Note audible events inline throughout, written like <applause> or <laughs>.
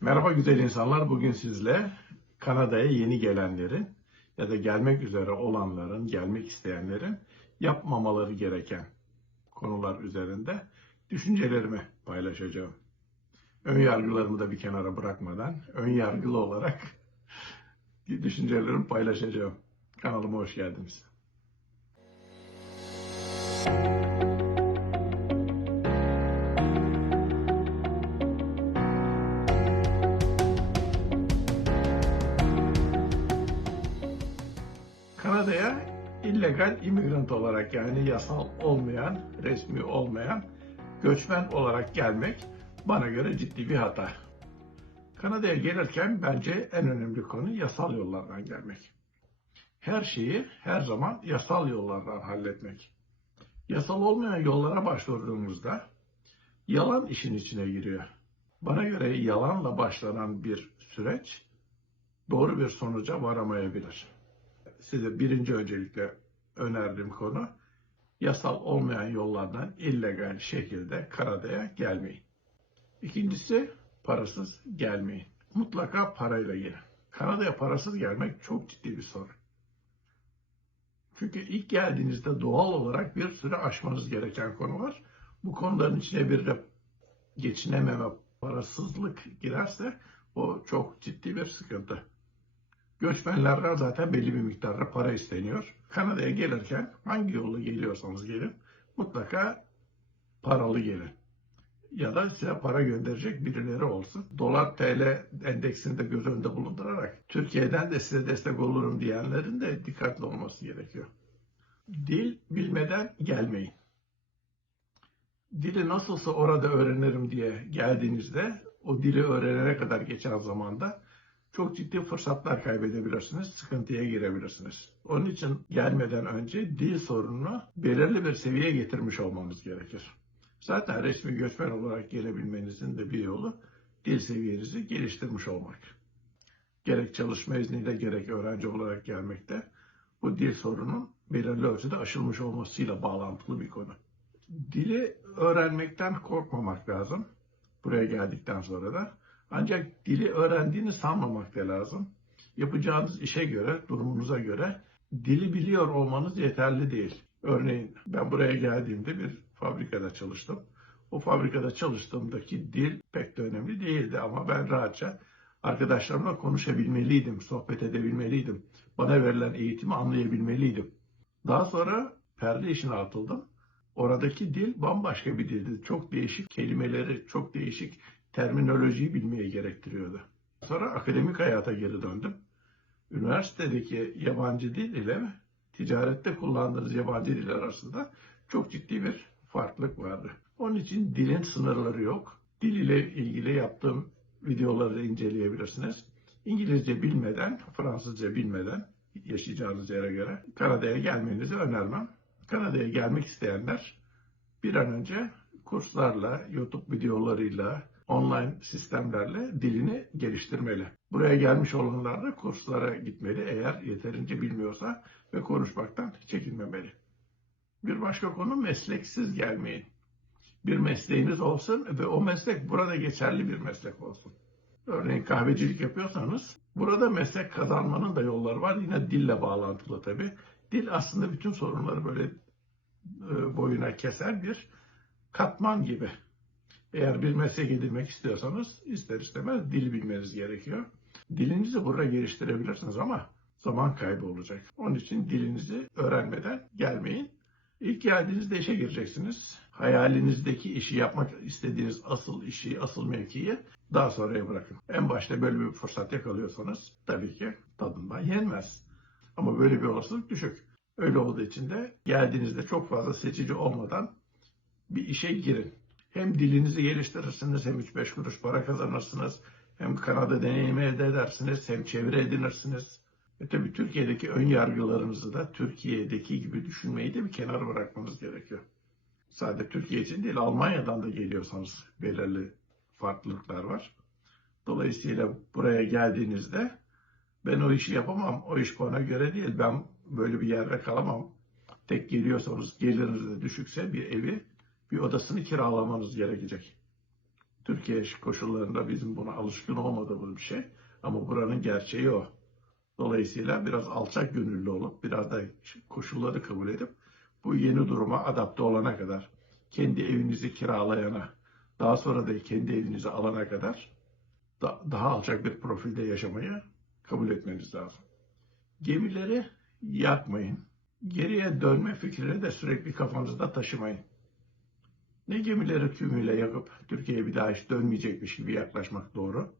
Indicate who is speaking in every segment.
Speaker 1: Merhaba güzel insanlar. Bugün sizle Kanada'ya yeni gelenlerin ya da gelmek üzere olanların, gelmek isteyenlerin yapmamaları gereken konular üzerinde düşüncelerimi paylaşacağım. Ön yargılarımı da bir kenara bırakmadan ön yargılı olarak <laughs> düşüncelerimi paylaşacağım. Kanalıma hoş geldiniz. Kanada'ya illegal immigrant olarak yani yasal olmayan, resmi olmayan göçmen olarak gelmek bana göre ciddi bir hata. Kanada'ya gelirken bence en önemli konu yasal yollardan gelmek. Her şeyi her zaman yasal yollardan halletmek. Yasal olmayan yollara başvurduğumuzda yalan işin içine giriyor. Bana göre yalanla başlanan bir süreç doğru bir sonuca varamayabilir size birinci öncelikle önerdiğim konu yasal olmayan yollardan illegal şekilde Kanada'ya gelmeyin. İkincisi parasız gelmeyin. Mutlaka parayla gelin. Kanada'ya parasız gelmek çok ciddi bir sorun. Çünkü ilk geldiğinizde doğal olarak bir sürü aşmanız gereken konu var. Bu konuların içine bir de geçinememe, parasızlık girerse o çok ciddi bir sıkıntı. Göçmenlerden zaten belli bir miktarda para isteniyor. Kanada'ya gelirken hangi yolla geliyorsanız gelin mutlaka paralı gelin. Ya da size para gönderecek birileri olsun. Dolar TL endeksini de göz önünde bulundurarak Türkiye'den de size destek olurum diyenlerin de dikkatli olması gerekiyor. Dil bilmeden gelmeyin. Dili nasılsa orada öğrenirim diye geldiğinizde o dili öğrenene kadar geçen zamanda çok ciddi fırsatlar kaybedebilirsiniz, sıkıntıya girebilirsiniz. Onun için gelmeden önce dil sorununu belirli bir seviyeye getirmiş olmanız gerekir. Zaten resmi göçmen olarak gelebilmenizin de bir yolu dil seviyenizi geliştirmiş olmak. Gerek çalışma izniyle gerek öğrenci olarak gelmekte bu dil sorunun belirli ölçüde aşılmış olmasıyla bağlantılı bir konu. Dili öğrenmekten korkmamak lazım. Buraya geldikten sonra da ancak dili öğrendiğini sanmamak da lazım. Yapacağınız işe göre, durumunuza göre dili biliyor olmanız yeterli değil. Örneğin ben buraya geldiğimde bir fabrikada çalıştım. O fabrikada çalıştığımdaki dil pek de önemli değildi ama ben rahatça arkadaşlarımla konuşabilmeliydim, sohbet edebilmeliydim. Bana verilen eğitimi anlayabilmeliydim. Daha sonra perde işine atıldım. Oradaki dil bambaşka bir dildi. Çok değişik kelimeleri, çok değişik terminolojiyi bilmeye gerektiriyordu. Sonra akademik hayata geri döndüm. Üniversitedeki yabancı dil ile ticarette kullandığınız yabancı dil arasında çok ciddi bir farklılık vardı. Onun için dilin sınırları yok. Dil ile ilgili yaptığım videoları inceleyebilirsiniz. İngilizce bilmeden, Fransızca bilmeden yaşayacağınız yere göre Kanada'ya gelmenizi önermem. Kanada'ya gelmek isteyenler bir an önce kurslarla, YouTube videolarıyla, online sistemlerle dilini geliştirmeli. Buraya gelmiş olanlar da kurslara gitmeli eğer yeterince bilmiyorsa ve konuşmaktan çekinmemeli. Bir başka konu mesleksiz gelmeyin. Bir mesleğiniz olsun ve o meslek burada geçerli bir meslek olsun. Örneğin kahvecilik yapıyorsanız burada meslek kazanmanın da yolları var. Yine dille bağlantılı tabii. Dil aslında bütün sorunları böyle e, boyuna keser bir katman gibi. Eğer bir meslek edinmek istiyorsanız ister istemez dil bilmeniz gerekiyor. Dilinizi burada geliştirebilirsiniz ama zaman kaybı olacak. Onun için dilinizi öğrenmeden gelmeyin. İlk geldiğinizde işe gireceksiniz. Hayalinizdeki işi yapmak istediğiniz asıl işi, asıl mevkiyi daha sonraya bırakın. En başta böyle bir fırsat yakalıyorsanız tabii ki tadından yenmez. Ama böyle bir olasılık düşük. Öyle olduğu için de geldiğinizde çok fazla seçici olmadan bir işe girin. Hem dilinizi geliştirirsiniz hem 3-5 kuruş para kazanırsınız. Hem Kanada deneyimi elde edersiniz hem çevre edinirsiniz. E tabii Türkiye'deki ön yargılarınızı da Türkiye'deki gibi düşünmeyi de bir kenara bırakmanız gerekiyor. Sadece Türkiye için değil Almanya'dan da geliyorsanız belirli farklılıklar var. Dolayısıyla buraya geldiğinizde ben o işi yapamam, o iş bana göre değil, ben böyle bir yerde kalamam. Tek geliyorsanız geliriniz de düşükse bir evi, bir odasını kiralamanız gerekecek. Türkiye koşullarında bizim buna alışkın olmadığımız bir şey. Ama buranın gerçeği o. Dolayısıyla biraz alçak gönüllü olup biraz da koşulları kabul edip bu yeni duruma adapte olana kadar kendi evinizi kiralayana daha sonra da kendi evinizi alana kadar da- daha alçak bir profilde yaşamayı kabul etmeniz lazım. Gemileri yakmayın. Geriye dönme fikrini de sürekli kafanızda taşımayın. Ne gemileri tümüyle yakıp Türkiye'ye bir daha hiç dönmeyecekmiş gibi yaklaşmak doğru.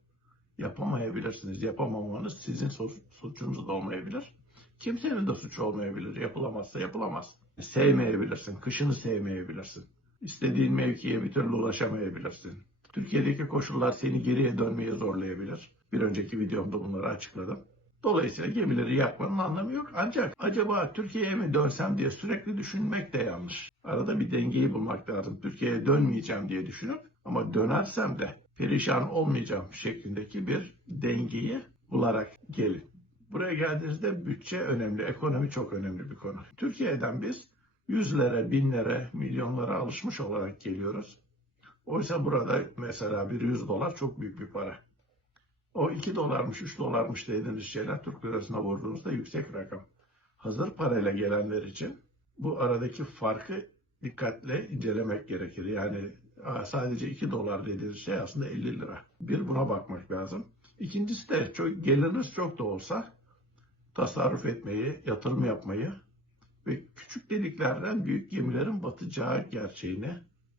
Speaker 1: Yapamayabilirsiniz. Yapamamanız sizin su- suçunuz da olmayabilir. Kimsenin de suçu olmayabilir. Yapılamazsa yapılamaz. Sevmeyebilirsin. Kışını sevmeyebilirsin. İstediğin mevkiye bir türlü ulaşamayabilirsin. Türkiye'deki koşullar seni geriye dönmeye zorlayabilir. Bir önceki videomda bunları açıkladım. Dolayısıyla gemileri yakmanın anlamı yok. Ancak acaba Türkiye'ye mi dönsem diye sürekli düşünmek de yanlış. Arada bir dengeyi bulmak lazım. Türkiye'ye dönmeyeceğim diye düşünüp ama dönersem de perişan olmayacağım şeklindeki bir dengeyi bularak gelin. Buraya geldiğinizde bütçe önemli, ekonomi çok önemli bir konu. Türkiye'den biz yüzlere, binlere, milyonlara alışmış olarak geliyoruz. Oysa burada mesela bir 100 dolar çok büyük bir para. O 2 dolarmış, 3 dolarmış dediğiniz şeyler Türk lirasına vurduğunuzda yüksek rakam. Hazır parayla gelenler için bu aradaki farkı dikkatle incelemek gerekir. Yani sadece 2 dolar dediğiniz şey aslında 50 lira. Bir buna bakmak lazım. İkincisi de çok, geliriniz çok da olsa tasarruf etmeyi, yatırım yapmayı ve küçük deliklerden büyük gemilerin batacağı gerçeğini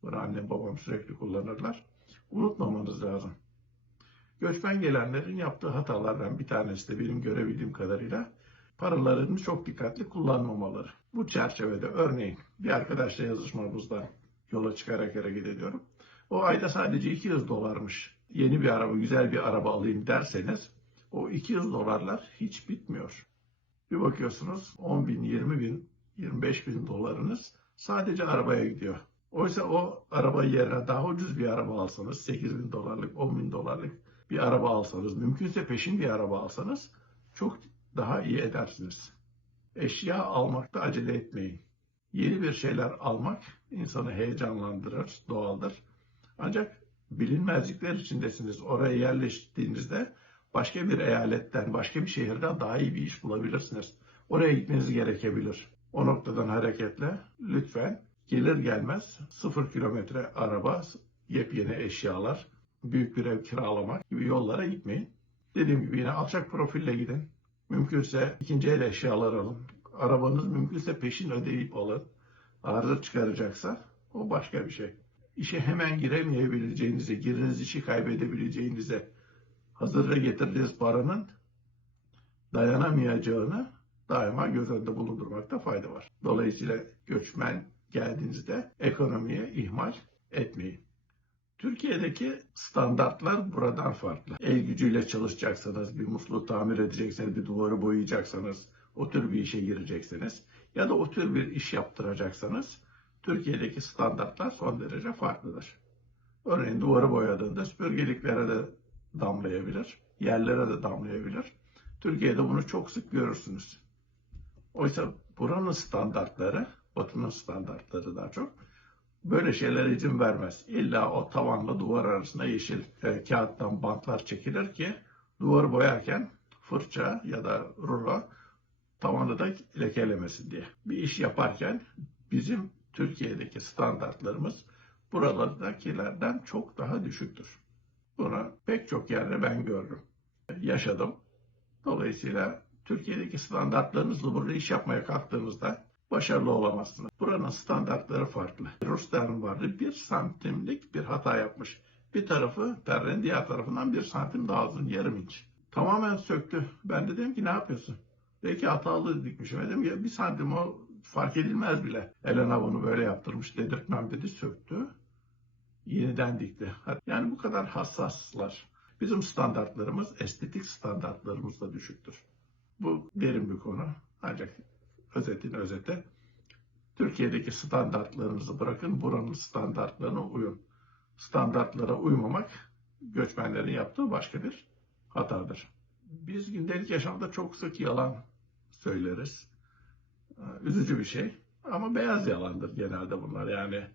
Speaker 1: bunu annem babam sürekli kullanırlar. Unutmamanız lazım. Göçmen gelenlerin yaptığı hatalardan bir tanesi de benim görebildiğim kadarıyla paralarını çok dikkatli kullanmamaları. Bu çerçevede örneğin bir arkadaşla yazışmamızdan yola çıkarak hareket ediyorum. O ayda sadece 200 dolarmış. Yeni bir araba, güzel bir araba alayım derseniz o 200 dolarlar hiç bitmiyor. Bir bakıyorsunuz 10 bin, 20 bin, 25 bin dolarınız sadece arabaya gidiyor. Oysa o araba yerine daha ucuz bir araba alsanız 8 bin dolarlık, 10 bin dolarlık bir araba alsanız, mümkünse peşin bir araba alsanız çok daha iyi edersiniz. Eşya almakta acele etmeyin. Yeni bir şeyler almak insanı heyecanlandırır, doğaldır. Ancak bilinmezlikler içindesiniz. Oraya yerleştiğinizde başka bir eyaletten, başka bir şehirden daha iyi bir iş bulabilirsiniz. Oraya gitmeniz gerekebilir. O noktadan hareketle lütfen gelir gelmez sıfır kilometre araba, yepyeni eşyalar, büyük bir ev kiralamak gibi yollara gitmeyin. Dediğim gibi yine alçak profille gidin. Mümkünse ikinci el eşyalar alın. Arabanız mümkünse peşin ödeyip alın. Arıza çıkaracaksa o başka bir şey. İşe hemen giremeyebileceğinize, giriniz işi kaybedebileceğinize hazırda getirdiğiniz paranın dayanamayacağını daima göz önünde bulundurmakta fayda var. Dolayısıyla göçmen geldiğinizde ekonomiye ihmal etmeyin. Türkiye'deki standartlar buradan farklı. El gücüyle çalışacaksanız, bir musluğu tamir edecekseniz, bir duvarı boyayacaksanız, o tür bir işe girecekseniz ya da o tür bir iş yaptıracaksanız Türkiye'deki standartlar son derece farklıdır. Örneğin duvarı boyadığında süpürgeliklere de damlayabilir, yerlere de damlayabilir. Türkiye'de bunu çok sık görürsünüz. Oysa buranın standartları, batının standartları daha çok böyle şeylere izin vermez. İlla o tavanla duvar arasında yeşil e, kağıttan bantlar çekilir ki duvarı boyarken fırça ya da rulo tavanı da lekelemesin diye. Bir iş yaparken bizim Türkiye'deki standartlarımız buralardakilerden çok daha düşüktür. Bunu pek çok yerde ben gördüm. Yaşadım. Dolayısıyla Türkiye'deki standartlarınızla burada iş yapmaya kalktığınızda başarılı olamazsınız. Buranın standartları farklı. Rusların vardı bir santimlik bir hata yapmış. Bir tarafı terrenin diğer tarafından bir santim daha uzun yarım inç. Tamamen söktü. Ben de dedim ki ne yapıyorsun? Belki hatalı dikmişim. Dedim ya bir santim o fark edilmez bile. Elena bunu böyle yaptırmış dedirtmem dedi söktü. Yeniden dikti. Yani bu kadar hassaslar. Bizim standartlarımız estetik standartlarımız da düşüktür. Bu derin bir konu. Ancak özetin özeti Türkiye'deki standartlarınızı bırakın, buranın standartlarına uyun. Standartlara uymamak göçmenlerin yaptığı başka bir hatadır. Biz gündelik yaşamda çok sık yalan söyleriz. Üzücü bir şey ama beyaz yalandır genelde bunlar. Yani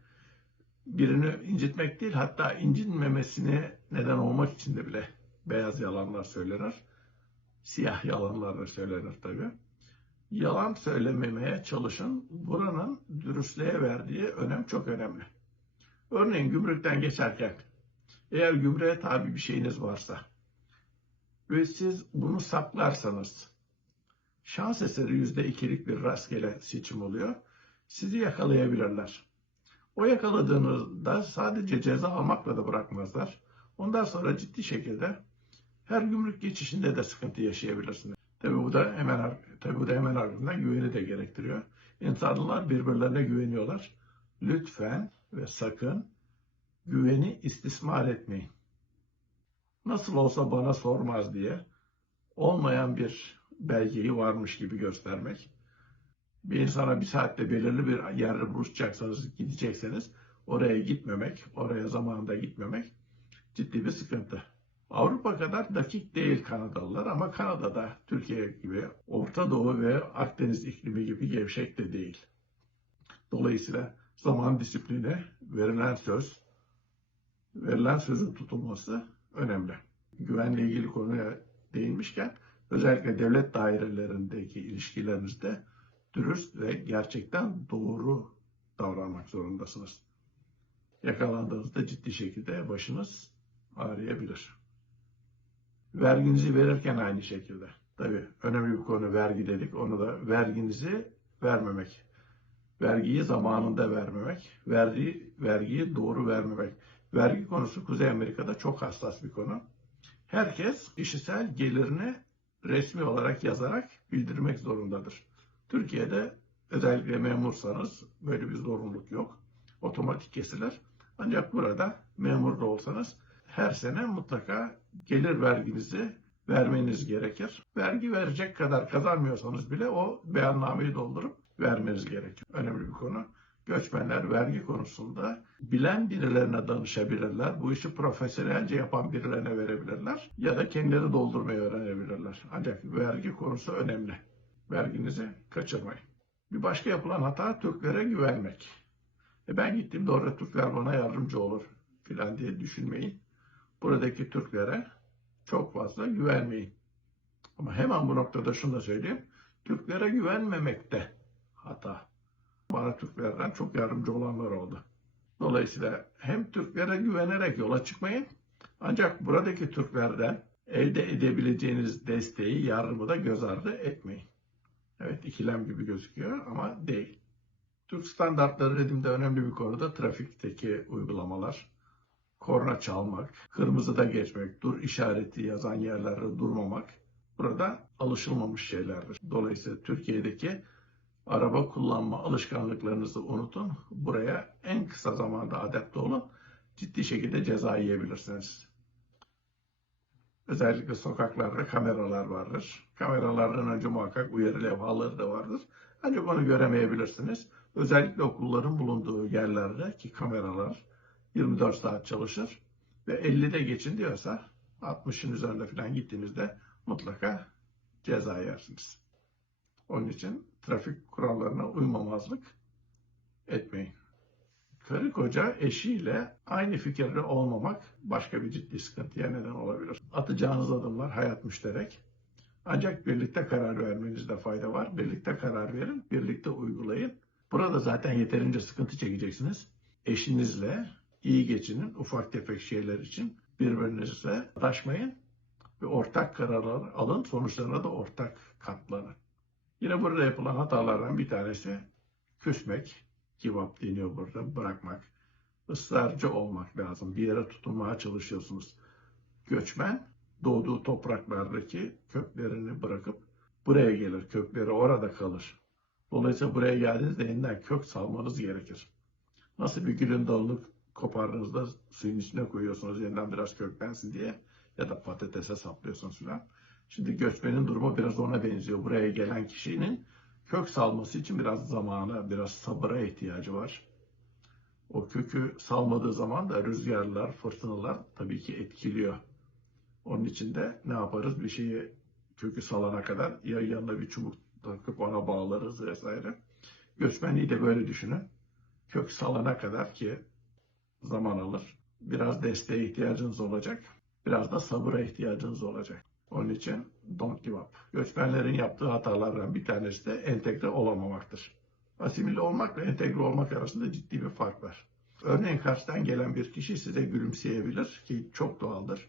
Speaker 1: birini incitmek değil hatta incinmemesine neden olmak için de bile beyaz yalanlar söylenir. Siyah yalanlar da söylenir tabii. Yalan söylememeye çalışın. Buranın dürüstlüğe verdiği önem çok önemli. Örneğin gümrükten geçerken eğer gümrüğe tabi bir şeyiniz varsa ve siz bunu saklarsanız şans eseri yüzde ikilik bir rastgele seçim oluyor. Sizi yakalayabilirler. O yakaladığınızda sadece ceza almakla da bırakmazlar. Ondan sonra ciddi şekilde her gümrük geçişinde de sıkıntı yaşayabilirsiniz. Tabii bu da hemen tabii bu da hemen ardından güveni de gerektiriyor. İnsanlar birbirlerine güveniyorlar. Lütfen ve sakın güveni istismar etmeyin. Nasıl olsa bana sormaz diye olmayan bir belgeyi varmış gibi göstermek. Bir insana bir saatte belirli bir yerde buluşacaksanız, gidecekseniz oraya gitmemek, oraya zamanında gitmemek ciddi bir sıkıntı. Avrupa kadar dakik değil Kanadalılar ama Kanada'da Türkiye gibi Orta Doğu ve Akdeniz iklimi gibi gevşek de değil. Dolayısıyla zaman disiplini, verilen söz, verilen sözün tutulması önemli. Güvenle ilgili konuya değinmişken özellikle devlet dairelerindeki ilişkilerinizde dürüst ve gerçekten doğru davranmak zorundasınız. Yakalandığınızda ciddi şekilde başınız ağrıyabilir. Verginizi verirken aynı şekilde. Tabii önemli bir konu vergi dedik. Onu da verginizi vermemek. Vergiyi zamanında vermemek. Vergi, vergiyi doğru vermemek. Vergi konusu Kuzey Amerika'da çok hassas bir konu. Herkes kişisel gelirini resmi olarak yazarak bildirmek zorundadır. Türkiye'de özellikle memursanız böyle bir zorunluluk yok. Otomatik kesilir. Ancak burada memur da olsanız her sene mutlaka gelir verginizi vermeniz gerekir. Vergi verecek kadar kazanmıyorsanız bile o beyannameyi doldurup vermeniz gerekir. Önemli bir konu. Göçmenler vergi konusunda bilen birilerine danışabilirler. Bu işi profesyonelce yapan birilerine verebilirler. Ya da kendileri doldurmayı öğrenebilirler. Ancak vergi konusu önemli. Verginizi kaçırmayın. Bir başka yapılan hata Türklere güvenmek. E ben gittiğimde orada Türkler bana yardımcı olur filan diye düşünmeyin. Buradaki Türklere çok fazla güvenmeyin. Ama hemen bu noktada şunu da söyleyeyim. Türklere güvenmemekte hata. Bana Türklerden çok yardımcı olanlar oldu. Dolayısıyla hem Türklere güvenerek yola çıkmayın ancak buradaki Türklerden elde edebileceğiniz desteği, yardımı da göz ardı etmeyin. Evet ikilem gibi gözüküyor ama değil. Türk standartları dediğimde önemli bir konuda trafikteki uygulamalar. Korna çalmak, kırmızıda geçmek, dur işareti yazan yerlerde durmamak burada alışılmamış şeylerdir. Dolayısıyla Türkiye'deki araba kullanma alışkanlıklarınızı unutun. Buraya en kısa zamanda adapte olun. Ciddi şekilde ceza yiyebilirsiniz. Özellikle sokaklarda kameralar vardır. Kameralardan önce muhakkak uyarı levhaları da vardır. Ancak onu göremeyebilirsiniz. Özellikle okulların bulunduğu yerlerde ki kameralar 24 saat çalışır ve 50'de geçin diyorsa 60'ın üzerinde falan gittiğinizde mutlaka ceza yersiniz. Onun için trafik kurallarına uymamazlık etmeyin. Karı koca eşiyle aynı fikirde olmamak başka bir ciddi sıkıntıya neden olabilir. Atacağınız adımlar hayat müşterek. Ancak birlikte karar vermenizde fayda var. Birlikte karar verin, birlikte uygulayın. Burada zaten yeterince sıkıntı çekeceksiniz. Eşinizle iyi geçinin ufak tefek şeyler için birbirinizle taşmayın ve ortak kararlar alın. Sonuçlarına da ortak katlanın. Yine burada yapılan hatalardan bir tanesi küsmek, kebap deniyor burada, bırakmak. Israrcı olmak lazım. Bir yere tutunmaya çalışıyorsunuz. Göçmen doğduğu topraklardaki köklerini bırakıp buraya gelir. Kökleri orada kalır. Dolayısıyla buraya geldiğinizde yeniden kök salmanız gerekir. Nasıl bir gülün dalını kopardığınızda suyun içine koyuyorsunuz yeniden biraz köklensin diye ya da patatese saplıyorsunuz filan. Şimdi göçmenin durumu biraz ona benziyor. Buraya gelen kişinin kök salması için biraz zamana, biraz sabıra ihtiyacı var. O kökü salmadığı zaman da rüzgarlar, fırtınalar tabii ki etkiliyor. Onun için de ne yaparız? Bir şeyi kökü salana kadar ya yanına bir çubuk takıp ona bağlarız vesaire. Göçmenliği de böyle düşünün. Kök salana kadar ki zaman alır. Biraz desteğe ihtiyacınız olacak. Biraz da sabıra ihtiyacınız olacak. Onun için don't give up. Göçmenlerin yaptığı hatalardan bir tanesi de entegre olamamaktır. Asimile olmak ve entegre olmak arasında ciddi bir fark var. Örneğin karşıdan gelen bir kişi size gülümseyebilir ki çok doğaldır.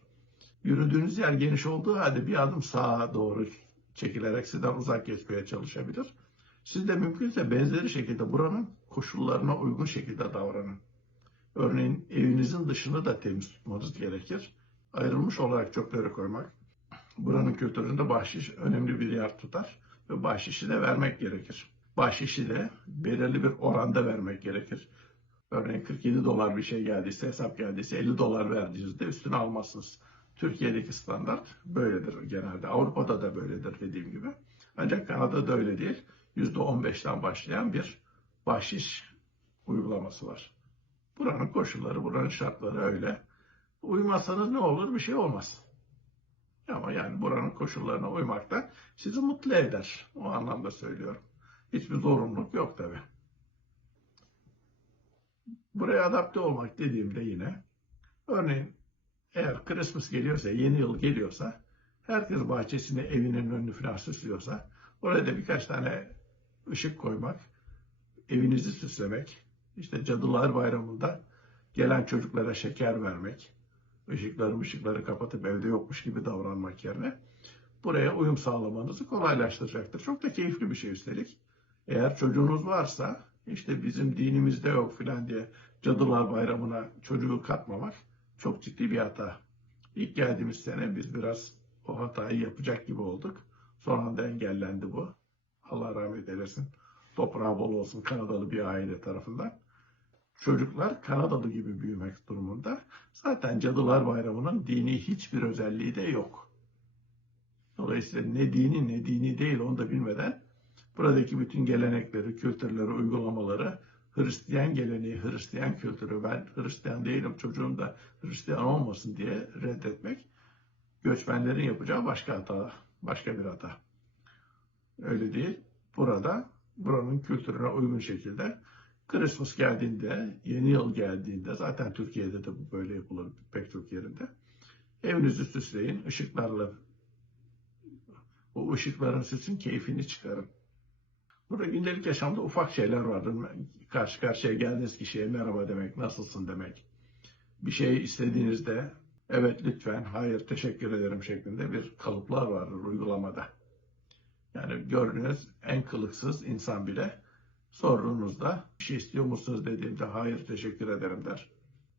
Speaker 1: Yürüdüğünüz yer geniş olduğu halde bir adım sağa doğru çekilerek sizden uzak geçmeye çalışabilir. Siz de mümkünse benzeri şekilde buranın koşullarına uygun şekilde davranın. Örneğin evinizin dışını da temiz tutmanız gerekir. Ayrılmış olarak çöpleri koymak, buranın kültüründe bahşiş önemli bir yer tutar ve bahşişi de vermek gerekir. Bahşişi de belirli bir oranda vermek gerekir. Örneğin 47 dolar bir şey geldiyse, hesap geldiyse 50 dolar verdiğinizde üstüne almazsınız. Türkiye'deki standart böyledir genelde. Avrupa'da da böyledir dediğim gibi. Ancak Kanada'da öyle değil. %15'ten başlayan bir bahşiş uygulaması var. Buranın koşulları, buranın şartları öyle. Uymazsanız ne olur? Bir şey olmaz. Ama yani buranın koşullarına uymak da sizi mutlu eder. O anlamda söylüyorum. Hiçbir zorunluluk yok tabi. Buraya adapte olmak dediğimde yine örneğin eğer Christmas geliyorsa, yeni yıl geliyorsa herkes bahçesini, evinin önünü falan süslüyorsa oraya da birkaç tane ışık koymak, evinizi süslemek, işte Cadılar Bayramı'nda gelen çocuklara şeker vermek, ışıkları ışıkları kapatıp evde yokmuş gibi davranmak yerine buraya uyum sağlamanızı kolaylaştıracaktır. Çok da keyifli bir şey üstelik. Eğer çocuğunuz varsa işte bizim dinimizde yok filan diye Cadılar Bayramı'na çocuğu katmamak çok ciddi bir hata. İlk geldiğimiz sene biz biraz o hatayı yapacak gibi olduk. Sonra da engellendi bu. Allah rahmet eylesin. Toprağı bol olsun Kanadalı bir aile tarafından. Çocuklar Kanadalı gibi büyümek durumunda. Zaten Cadılar Bayramı'nın dini hiçbir özelliği de yok. Dolayısıyla ne dini ne dini değil onu da bilmeden buradaki bütün gelenekleri, kültürleri, uygulamaları Hristiyan geleneği, Hristiyan kültürü, ben Hristiyan değilim çocuğum da Hristiyan olmasın diye reddetmek göçmenlerin yapacağı başka hata, başka bir hata. Öyle değil. Burada buranın kültürüne uygun şekilde Christmas geldiğinde, yeni yıl geldiğinde zaten Türkiye'de de bu böyle yapılır pek çok yerinde. Evinizi süsleyin, ışıklarla o ışıkların süsün keyfini çıkarın. Burada gündelik yaşamda ufak şeyler vardır. Karşı karşıya geldiğiniz kişiye merhaba demek, nasılsın demek. Bir şey istediğinizde evet lütfen, hayır teşekkür ederim şeklinde bir kalıplar vardır uygulamada. Yani gördüğünüz en kılıksız insan bile sorduğunuzda bir şey istiyor musunuz dediğimde hayır teşekkür ederim der.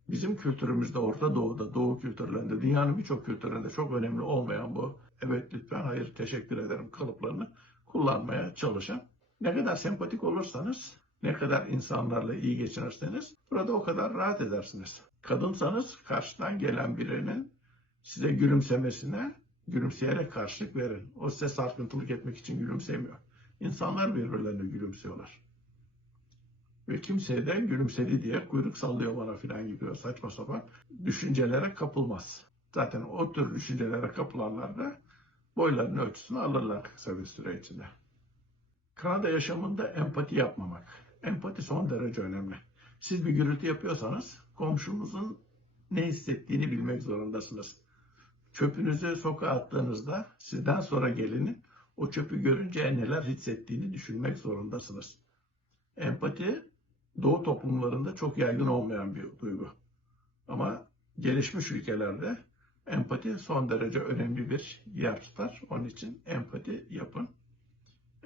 Speaker 1: Bizim kültürümüzde Orta Doğu'da, Doğu kültürlerinde, dünyanın birçok kültüründe çok önemli olmayan bu evet lütfen hayır teşekkür ederim kalıplarını kullanmaya çalışan ne kadar sempatik olursanız, ne kadar insanlarla iyi geçinirseniz burada o kadar rahat edersiniz. Kadınsanız karşıdan gelen birinin size gülümsemesine gülümseyerek karşılık verin. O size sarkıntılık etmek için gülümsemiyor. İnsanlar birbirlerine gülümsüyorlar. Ve kimseye gülümsedi diye kuyruk sallıyor bana filan gibi saçma sapan düşüncelere kapılmaz. Zaten o tür düşüncelere kapılanlar da boylarının ölçüsünü alırlar kısa bir süre içinde. Kanada yaşamında empati yapmamak. Empati son derece önemli. Siz bir gürültü yapıyorsanız komşunuzun ne hissettiğini bilmek zorundasınız. Çöpünüzü sokağa attığınızda sizden sonra gelenin o çöpü görünce neler hissettiğini düşünmek zorundasınız. Empati doğu toplumlarında çok yaygın olmayan bir duygu. Ama gelişmiş ülkelerde empati son derece önemli bir yer tutar. Onun için empati yapın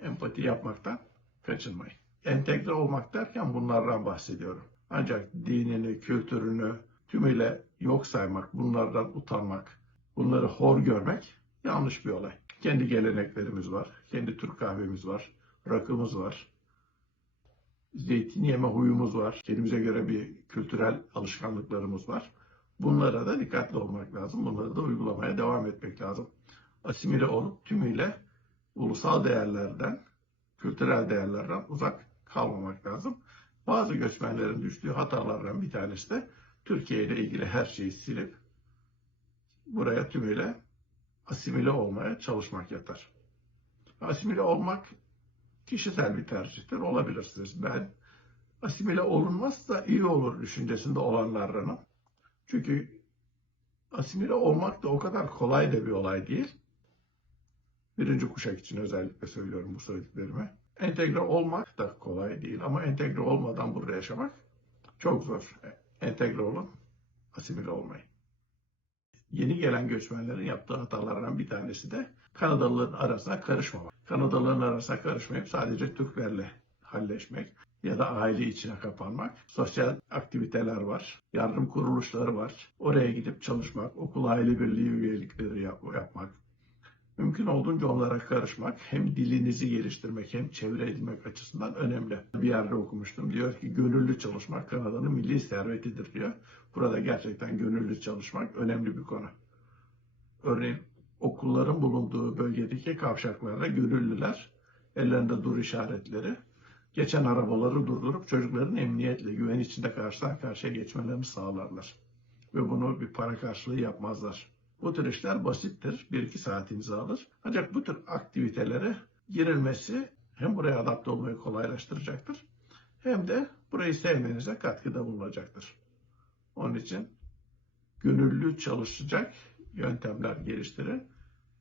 Speaker 1: empati yapmaktan kaçınmayın. Entegre olmak derken bunlardan bahsediyorum. Ancak dinini, kültürünü tümüyle yok saymak, bunlardan utanmak, bunları hor görmek yanlış bir olay. Kendi geleneklerimiz var, kendi Türk kahvemiz var, rakımız var, zeytin yeme huyumuz var, kendimize göre bir kültürel alışkanlıklarımız var. Bunlara da dikkatli olmak lazım, bunları da uygulamaya devam etmek lazım. Asimile olup tümüyle ulusal değerlerden, kültürel değerlerden uzak kalmamak lazım. Bazı göçmenlerin düştüğü hatalardan bir tanesi de Türkiye ile ilgili her şeyi silip buraya tümüyle asimile olmaya çalışmak yatar. Asimile olmak kişisel bir tercihtir. Olabilirsiniz. Ben asimile olunmazsa iyi olur düşüncesinde olanlarının. Çünkü asimile olmak da o kadar kolay da bir olay değil. Birinci kuşak için özellikle söylüyorum bu söylediklerimi. Entegre olmak da kolay değil ama entegre olmadan burada yaşamak çok zor. Entegre olun, asimile olmayın. Yeni gelen göçmenlerin yaptığı hatalardan bir tanesi de Kanadalıların arasına karışmamak. Kanadalıların arasına karışmayıp sadece Türklerle halleşmek ya da aile içine kapanmak. Sosyal aktiviteler var, yardım kuruluşları var. Oraya gidip çalışmak, okul aile birliği üyelikleri yap- yapmak. Mümkün olduğunca onlara karışmak hem dilinizi geliştirmek hem çevre edinmek açısından önemli. Bir yerde okumuştum. Diyor ki gönüllü çalışmak Kanada'nın milli servetidir diyor. Burada gerçekten gönüllü çalışmak önemli bir konu. Örneğin okulların bulunduğu bölgedeki kavşaklarda gönüllüler ellerinde dur işaretleri geçen arabaları durdurup çocukların emniyetle güven içinde karşıdan karşıya geçmelerini sağlarlar. Ve bunu bir para karşılığı yapmazlar. Bu tür işler basittir. 1-2 saatinizi alır. Ancak bu tür aktivitelere girilmesi hem buraya adapte olmayı kolaylaştıracaktır hem de burayı sevmenize katkıda bulunacaktır. Onun için gönüllü çalışacak yöntemler geliştirin.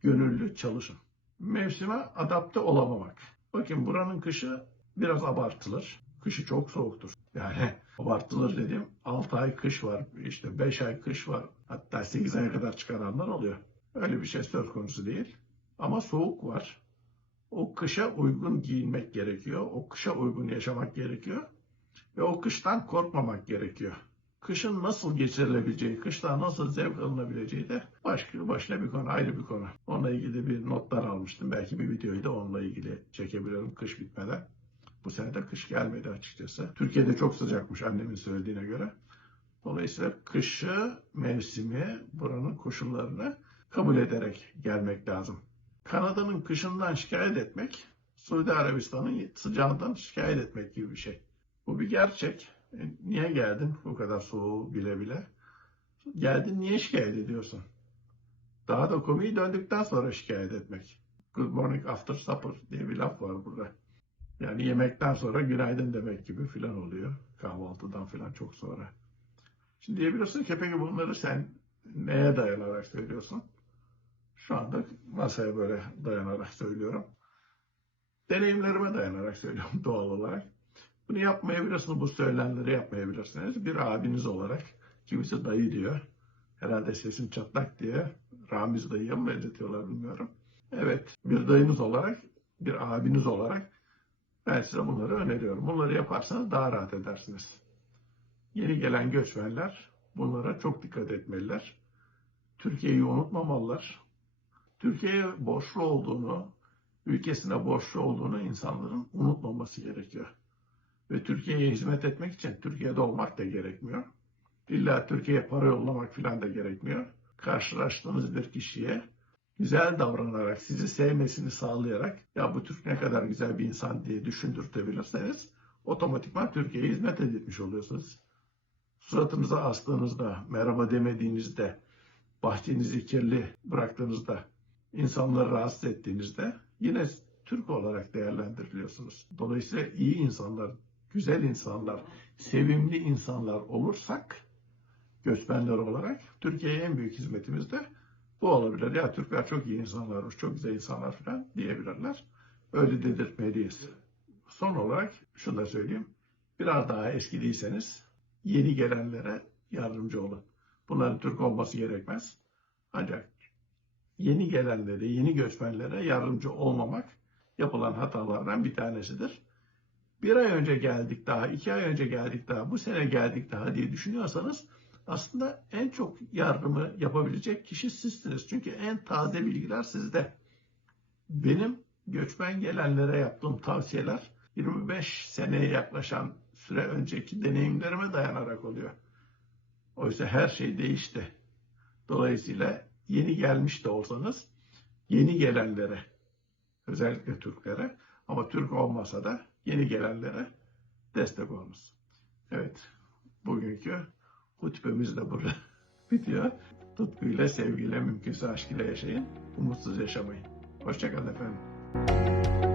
Speaker 1: Gönüllü çalışın. Mevsime adapte olamamak. Bakın buranın kışı biraz abartılır. Kışı çok soğuktur. Yani <laughs> abartılır dediğim 6 ay kış var, işte 5 ay kış var. Hatta 8 aya kadar çıkaranlar oluyor. Öyle bir şey söz konusu değil. Ama soğuk var. O kışa uygun giyinmek gerekiyor. O kışa uygun yaşamak gerekiyor. Ve o kıştan korkmamak gerekiyor. Kışın nasıl geçirilebileceği, kıştan nasıl zevk alınabileceği de başka başına bir konu, ayrı bir konu. Onunla ilgili bir notlar almıştım. Belki bir videoyu da onunla ilgili çekebilirim kış bitmeden. Bu sene de kış gelmedi açıkçası. Türkiye'de çok sıcakmış annemin söylediğine göre. Dolayısıyla kışı, mevsimi, buranın koşullarını kabul ederek gelmek lazım. Kanada'nın kışından şikayet etmek, Suudi Arabistan'ın sıcağından şikayet etmek gibi bir şey. Bu bir gerçek. E, niye geldin bu kadar soğuğu bile bile? Geldin niye şikayet ediyorsun? Daha da komiği döndükten sonra şikayet etmek. Good morning after supper diye bir laf var burada. Yani yemekten sonra günaydın demek gibi filan oluyor. Kahvaltıdan filan çok sonra. Şimdi diyebilirsin ki peki bunları sen neye dayanarak söylüyorsun? Şu anda masaya böyle dayanarak söylüyorum. Deneyimlerime dayanarak söylüyorum <laughs> doğal olarak. Bunu yapmayabilirsiniz, bu söylemleri yapmayabilirsiniz. Bir abiniz olarak, kimisi dayı diyor. Herhalde sesim çatlak diye Ramiz dayıya mı benzetiyorlar bilmiyorum. Evet, bir dayınız olarak, bir abiniz olarak ben size bunları öneriyorum. Bunları yaparsanız daha rahat edersiniz. Yeni gelen göçmenler bunlara çok dikkat etmeliler. Türkiye'yi unutmamalılar. Türkiye'ye borçlu olduğunu, ülkesine borçlu olduğunu insanların unutmaması gerekiyor. Ve Türkiye'ye hizmet etmek için Türkiye'de olmak da gerekmiyor. İlla Türkiye'ye para yollamak falan da gerekmiyor. Karşılaştığınız bir kişiye güzel davranarak, sizi sevmesini sağlayarak ya bu Türk ne kadar güzel bir insan diye düşündürtebilirseniz otomatikman Türkiye'ye hizmet etmiş oluyorsunuz. Suratınıza astığınızda, merhaba demediğinizde, bahçenizi kirli bıraktığınızda, insanları rahatsız ettiğinizde yine Türk olarak değerlendiriliyorsunuz. Dolayısıyla iyi insanlar, güzel insanlar, sevimli insanlar olursak göçmenler olarak Türkiye'ye en büyük hizmetimiz de bu olabilir. Ya Türkler çok iyi insanlarmış, çok güzel insanlar falan diyebilirler. Öyle dedirtmeliyiz. Son olarak şunu da söyleyeyim. Biraz daha eski değilseniz yeni gelenlere yardımcı olun. Bunların Türk olması gerekmez. Ancak yeni gelenlere, yeni göçmenlere yardımcı olmamak yapılan hatalardan bir tanesidir. Bir ay önce geldik daha, iki ay önce geldik daha, bu sene geldik daha diye düşünüyorsanız aslında en çok yardımı yapabilecek kişi sizsiniz. Çünkü en taze bilgiler sizde. Benim göçmen gelenlere yaptığım tavsiyeler 25 seneye yaklaşan süre önceki deneyimlerime dayanarak oluyor. Oysa her şey değişti. Dolayısıyla yeni gelmiş de olsanız yeni gelenlere, özellikle Türklere ama Türk olmasa da yeni gelenlere destek olunuz. Evet, bugünkü hutbemiz de burada <laughs> bitiyor. Tutkuyla, sevgiyle, mümkünse aşk ile yaşayın. Umutsuz yaşamayın. Hoşçakalın efendim.